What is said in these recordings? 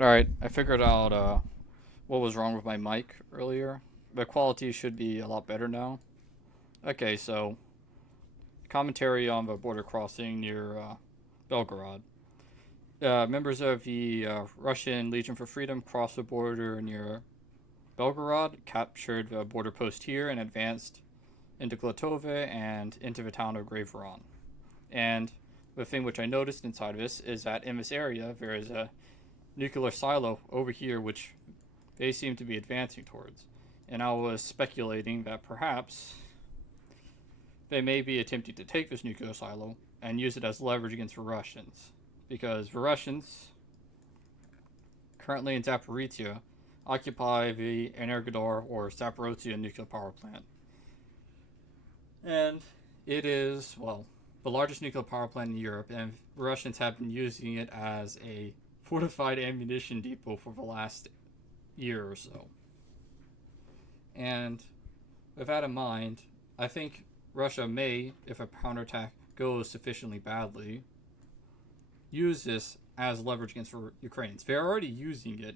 Alright, I figured out what was wrong with my mic earlier. The quality should be a lot better now. Okay, so commentary on the border crossing near Belgorod. Members of the Russian Legion for Freedom crossed the border near Belgorod, captured the border post here, and advanced into Glotova and into the town of Graveron. And the thing which I noticed inside of this is that in this area there is a nuclear silo over here which they seem to be advancing towards. And I was speculating that perhaps they may be attempting to take this nuclear silo and use it as leverage against the Russians. Because the Russians, currently in Zaporizhia, occupy the Energodar or Zaporozhye nuclear power plant. And it is, well, the largest nuclear power plant in Europe, and the Russians have been using it as a fortified ammunition depot for the last year or so. And with that in mind, I think Russia may, if a counterattack goes sufficiently badly, use this as leverage against the Ukrainians. They're already using it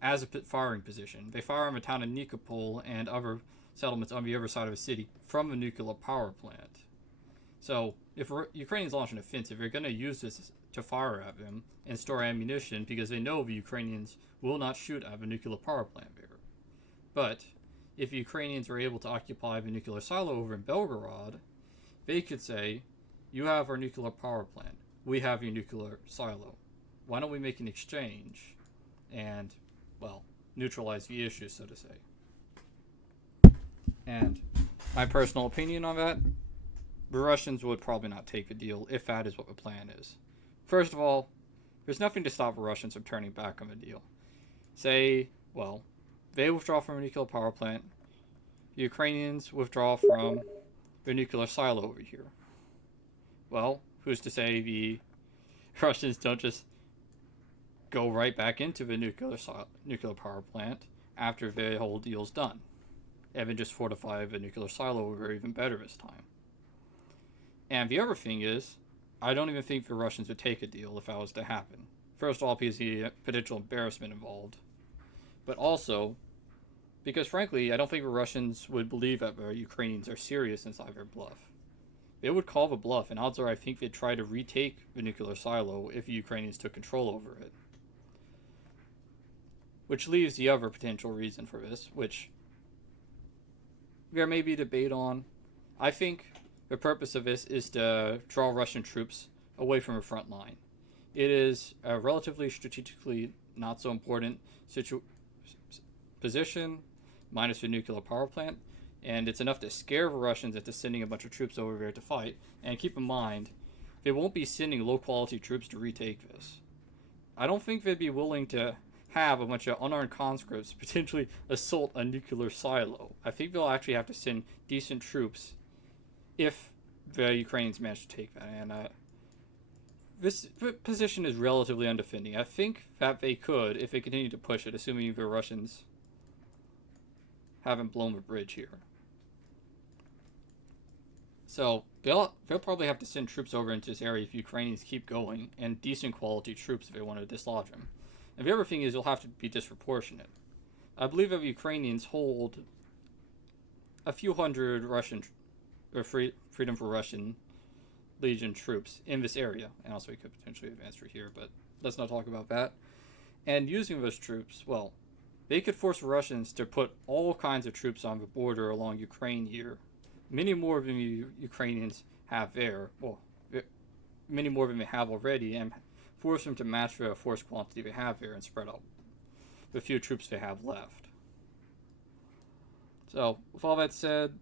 as a firing position. They fire on the town of Nikopol and other settlements on the other side of the city from the nuclear power plant. So if Ukrainians launch an offensive, they're going to use this to fire at them and store ammunition because they know the Ukrainians will not shoot at the nuclear power plant there. But if the Ukrainians are able to occupy the nuclear silo over in Belgorod, they could say, you have our nuclear power plant, we have your nuclear silo. Why don't we make an exchange and, well, neutralize the issue, so to say. And my personal opinion on that, the Russians would probably not take the deal if that is what the plan is. First of all, there's nothing to stop the Russians from turning back on the deal. Say, well, they withdraw from a nuclear power plant, the Ukrainians withdraw from their nuclear silo over here. Well, who's to say the Russians don't just go right back into the nuclear power plant after the whole deal's done, and then just fortify the nuclear silo over even better this time. And the other thing is, I don't even think the Russians would take a deal if that was to happen. First of all, because of the potential embarrassment involved, but also because, frankly, I don't think the Russians would believe that the Ukrainians are serious inside their bluff. They would call the bluff, and odds are I think they'd try to retake the nuclear silo if the Ukrainians took control over it. Which leaves the other potential reason for this, which there may be debate on. I think the purpose of this is to draw Russian troops away from the front line. It is a relatively strategically not so important position, minus the nuclear power plant, and it's enough to scare the Russians into sending a bunch of troops over there to fight. And keep in mind, they won't be sending low-quality troops to retake this. I don't think they'd be willing to have a bunch of unarmed conscripts potentially assault a nuclear silo. I think they'll actually have to send decent troops if the Ukrainians manage to take that. And this position is relatively undefending. I think that they could, if they continue to push it, assuming the Russians haven't blown the bridge here. So they'll probably have to send troops over into this area if Ukrainians keep going, and decent quality troops if they want to dislodge them. And the other thing is you'll have to be disproportionate. I believe that the Ukrainians hold a few hundred Russian or Freedom for Russian Legion troops in this area, and also we could potentially advance through here, but let's not talk about that. And using those troops, well, they could force the Russians to put all kinds of troops on the border along Ukraine here. Many more than the Ukrainians have there. Well, many more than they have already, and force them to match the force quantity they have there and spread out the few troops they have left. So, with all that said,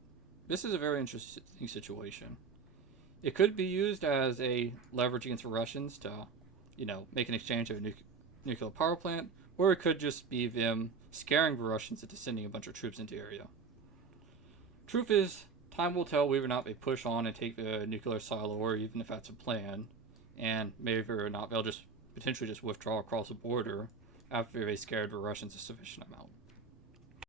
this is a very interesting situation. It could be used as a leverage against the Russians to, make an exchange of a nuclear power plant, or it could just be them scaring the Russians into sending a bunch of troops into the area. Truth is, time will tell whether or not they push on and take the nuclear silo, or even if that's a plan, and maybe or not they'll just potentially just withdraw across the border after they scared the Russians a sufficient amount.